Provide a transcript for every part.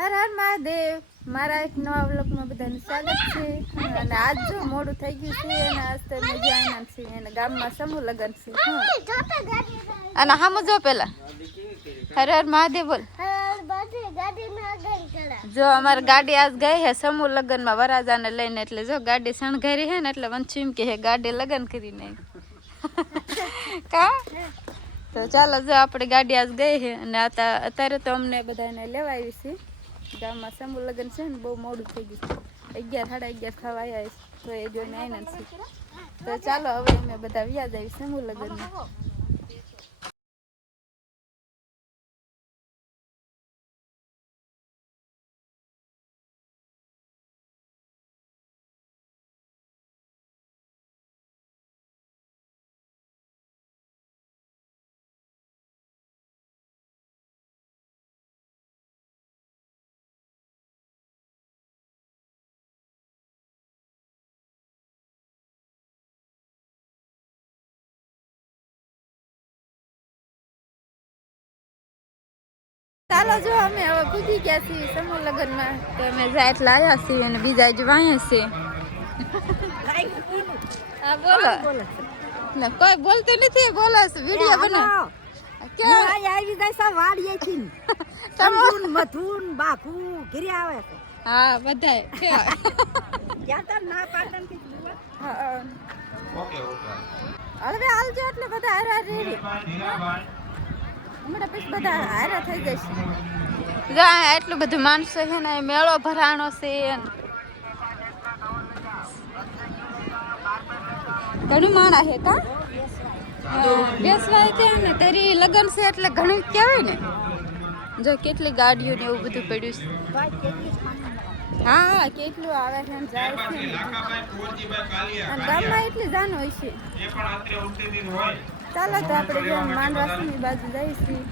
હર હર મહાદેવ. મારા એક નવા વ્લોગમાં બધાનું સ્વાગત છે. અને આજ જો મોડું થઈ ગયું છે અને આજ તો અમે જ્યાં છે અને ગામમાં સમૂહ લગ્ન છે. અને હામું જો પેલા. હર હર મહાદેવ બોલ. જો અમારી ગાડી આજ ગઈ હે સમૂહ લગ્નમાં વરાજાને લઈને. એટલે જો ગાડી શણગારી હે ને એટલે એમ કે હે ગાડી લગ્ન કરીને કા? તો ચાલો જો આપણી ગાડી આજ ગઈ છે અને આતા અત્યારે તો અમને બધાને લેવા આવી છે. ગામમાં સમૂહ લગ્ન છે ને, બહુ મોડું થઈ ગયું અગિયાર સાડા અગિયાર થવા આવ્યા તો એ જોઈને આવીને છે તો ચાલો, હવે અમે બધા વ્યાજ આવી સમૂહ લગ્નમાં. ચાલો જો અમે હવે પૂછી ગયા છીએ સમૂહ લગ્નમાં તો અમે જાય એટલે આવ્યા છીએ અને બીજા જ વાંયા છે હા બોલો. ને કોઈ બોલતું નથી બોલો વીડિયો બનો ક્યાં આવી જાય સા વાડીએ થી. તમે મથુન બાકુ ઘરે આવે હા બધાય ના પાટણથી હા. હવે હાલજો એટલે બધા હારા રેડી હમણાં પછી બધા હારા થઈ જશે. જો એટલું બધું માણસો છે ને મેળો ભરાણો છે. ઘણું માણા છે કા બેસવાય ત્યાં ને? તારી લગન છે એટલે ઘણું કહેવાય ને. જો કેટલી ગાડીઓ ને એવું બધું પડ્યું છે. હા હા કેટલું આવે છે ને જાય છે અને ગામમાં એટલી જાન હોય છે. ચાલો તો આપણે જેમ માંડવાસની બાજુ જઈશું.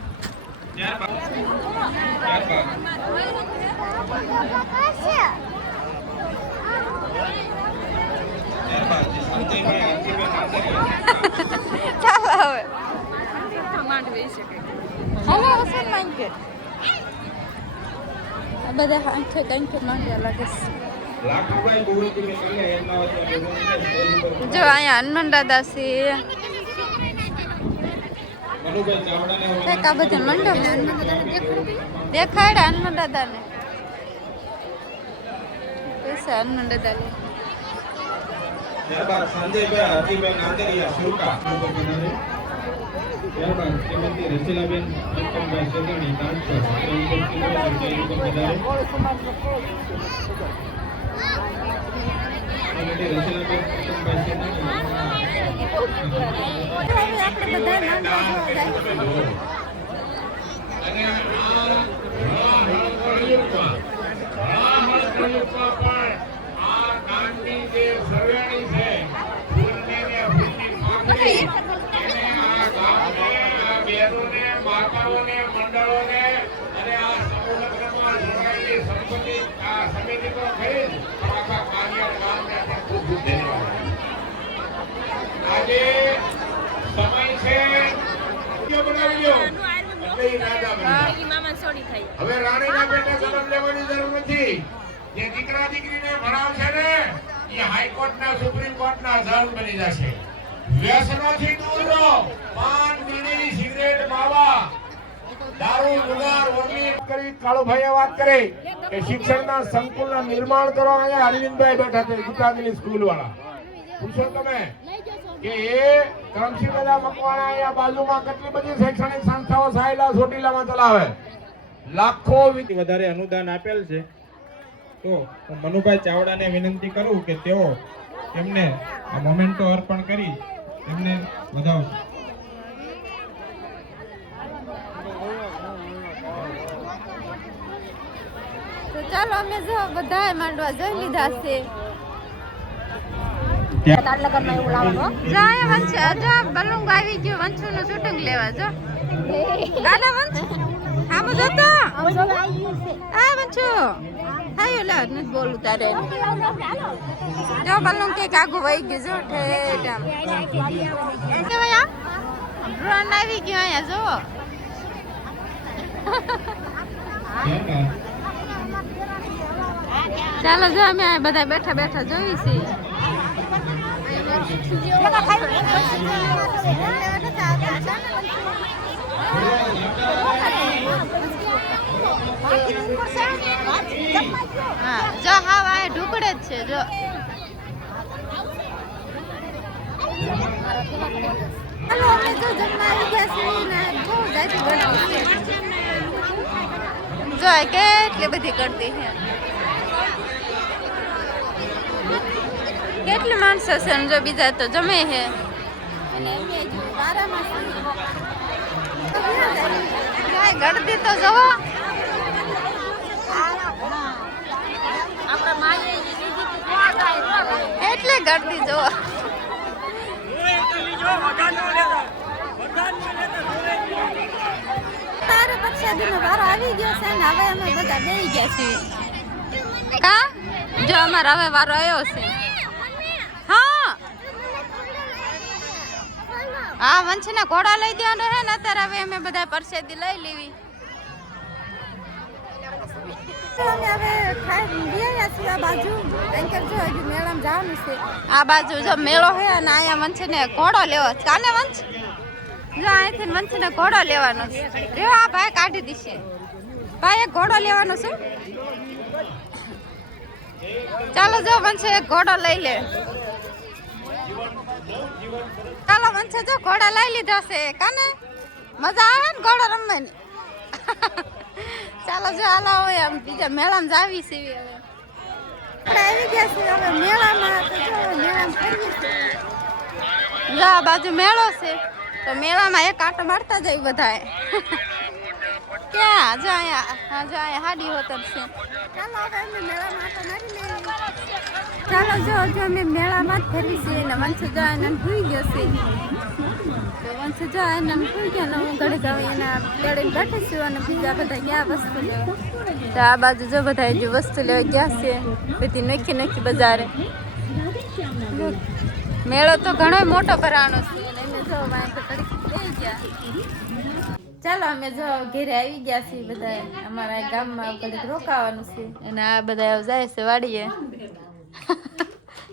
બધા આંખે કંઈક માંડ્યા લાગે છે. જો અહીંયા હનુમાન દાદા છે. કંઈક આ બધા મંડપ દેખાડ્યા હનુમાન દાદાને પૈસા આપણે બધા માંડવા જોવા જાય આજે સમય છે હવે રાણીના પેટે જન્મ લેવાની જરૂર નથી. જે દીકરા દીકરીને ભણાવશે ને એ હાઈકોર્ટના સુપ્રીમ કોર્ટના જજ બની જશે. વ્યસનોથી દૂર રહો. પાન બીડી સિગરેટ માવા. દારૂ જુગાર વગેરે કરી કાળુભાઈએ વાત કરી. કે શિક્ષણના સંકુલના નિર્માણ કરો અહીંયા અરવિંદભાઈ બેઠા છે ગીતાંજલિ સ્કૂલ વાળા પૂછો તમે. કે એ દાદા મકવાણા અહીંયા બાજુમાં કેટલી બધી શૈક્ષણિક સંસ્થાઓ સાયલા સોટીલામાં ચલાવે? લાખો વધારે અનુદાન આપેલ છે. તો હું મનુભાઈ ચાવડાને વિનંતી કરું કે તેઓ એમને આ મોમેન્ટો અર્પણ કરી એમને વધાવશે. ચાલો અમે જો બધા માંડવા જોઈ લીધા છે. એવું લાવવાનું જો અહીંયા વંશ જો બલુંગ આવી ગયું વંશુ નું શૂટિંગ લેવા જો. દાદા વંશ હા મો જતો આ વંશુ. હાયો લા નથી બોલું તારે. જો બલુંગ કે આગું વહી ગયું જો ઠેઠ આમ. એ કેવાય ડ્રોન આવી ગયું અહીંયા જો. ચાલો જો અમે બધા બેઠા બેઠા જોઈ છીએ. જો હા વાય ઢુકડે જ છે જો હાલો અમે જો જમવા આવી જો કેટલી બધી કરતી છે. કેટલી માણસો છે જો બીજા તો જમે છે ગરદી તો જવો. એટલે ગરદી જવો. તારે પ્રસાદીનો વારો આવી ગયો છે ને હવે અમે બધા બેસી ગયા છીએ. કા? જો અમારે હવે વારો આવ્યો છે હા હા વંશના ઘોડા લઈ દેવાનો હે ને, અત્યારે હવે અમે બધા પરસેદી લઈ લેવી. આ બાજુ જો આ મેળો છે અને અહીંયા વંશને ઘોડો લેવો કાલે વંશ? જો અહીંથી વંશને ઘોડો લેવાનો છે. રહ્યો આ ભાઈ કાઢી દીશે. ભાઈ, એક ઘોડો લેવાનો છે. ચાલો જો વંશ એક ઘોડો લઈ લે. ચાલો વંશે જો ઘોડા લઈ લીધા છે, કાને? મજા આવે ને ઘોડા રમવાની? ચાલો જો હાલો હોય આમ બીજા મેળામાં જાવી છે હવે. આપણે આવી ગયા છે હવે મેળામાં, તો જો મેળામાં જો બાજુ મેળો છે, તો મેળામાં એક આટો મારતા જાય બધાએ. ક્યાં? જો અહીંયા હા જો અહીંયા હાડી હોતર છે. ચાલો અમે મેળામાં મારી લઈએ. ચાલો, જો જો અમે મેળામાં જ ફરી છીએ ને વંશ જો આનંદ ભૂઈ ગયો છે. તો વંશ એને ભૂઈ ગયો ને હું ઘડી જાઉં, એના ગળીને બેઠી છું અને બીજા બધા ગયા વસ્તુ લેવા. તો આ બાજુ જો બધા જે વસ્તુ લેવા ગયા છે, બધી નોખી નોખી બજારે. મેળો તો ઘણો મોટો ભરાણો છે તો ચાલો, અમે જો ઘેરે આવી ગયા છીએ બધા અમારા ગામમાં ઘડીક રોકાવાનું છે. અને આ બધા જાય છે વાડીએ.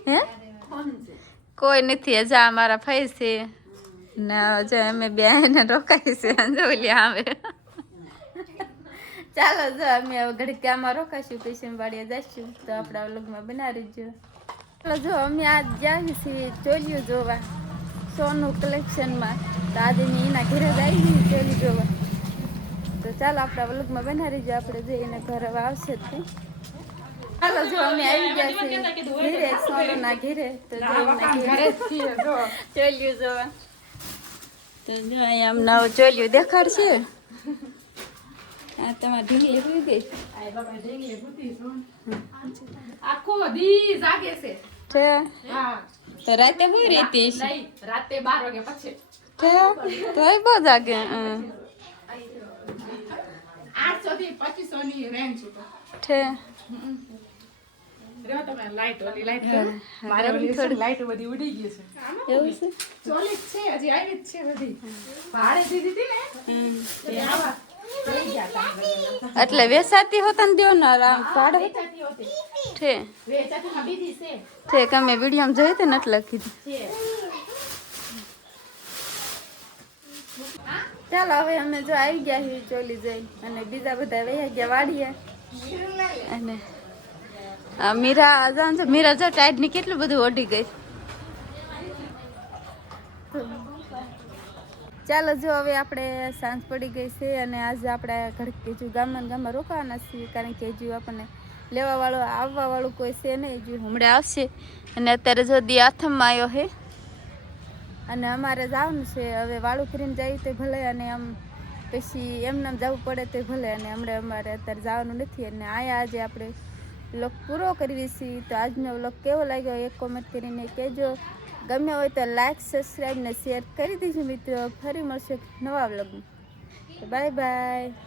હે? કોઈ નથી, હજા અમારા ફઈ છે. ને હજુ અમે બે એને રોકાઈ છે. અંજોલી આવે ચાલો, જો અમે હવે ઘડી ગામમાં રોકાશું પછી વાડીએ જઈશું. તો આપણા વ્લોગમાં બનાવી જો ચાલો, જો અમે આજ જાવી છીએ ચોલિયું જોવા. સોનું કલેક્શનમાં તો આજે એના ઘરે જ આવી પેલી જોવા. તો ચાલો આપણા વ્લોગમાં બનાવી જો આપણે જઈને ઘરે આવશે જ. ચાલો જો અમે આવી ગયા છીએ ઘરે સોનુના ઘરે તો ચોલ્યું એમના જોવા. તો જો અહીંયા આમ નવું ચોલિયું દેખાડશે. આ તમારી ગઈ આખો દી જાગે છે. છે? હા. તો રાતે હોય રેતી છે રાતે 12 વાગે પછી. છે તોય બહુ જાગે. આઠસો થી પચીસો ની રેન્જ છે લાઈટ ઓલી લાઈટ મારે થોડી. લાઈટ બધી ઉડી ગઈ છે. એવું છે? ચોલી છે હજી આવી જ છે બધી. ભાડે દીધી હતી ને? તે તા. એટલે વેસાતી હોતા ને દેવો ને? પાડે વેચાતી હોતી. છે માં છે કે અમે વિડીયોમાં જોઈ તે નથી લખી. ચાલો, હવે અમે જો આવી ગયા છીએ ચોલી જઈ અને બીજા બધા વહ્યા ગયા વાડીએ. અને મીરા જાણ છે. મીરા, જો ટાઈટની કેટલું બધું ઓઢી ગઈ. ચાલો, જો હવે આપણે સાંજ પડી ગઈ છે અને આજે આપણે ઘડીક ગામમાં ગામમાં રોકાવાના છીએ, કારણ કે હજુ આપણને લેવા વાળો આવવા વાળું કોઈ છે નહીં જો હમણાં આવશે. અને અત્યારે જો દી આથમમાં આવ્યો છે અને અમારે જવાનું છે. હવે વાળું કરીને જાય તો ભલે અને આમ પછી એમને જવું પડે તે ભલે. અને હમણાં અમારે અત્યારે જવાનું નથી. અને આયા આજે આપણે વ્લોગ પૂરો કરવી છીએ તો આજનો વ્લોગ કેવો લાગ્યો એક કોમેન્ટ કરીને કહેજો. ગમે હોય તો લાઈક સબસ્ક્રાઈબ ને શેર કરી દેજો મિત્રો. ફરી મળશે નવા વ્લોગમાં. Bye bye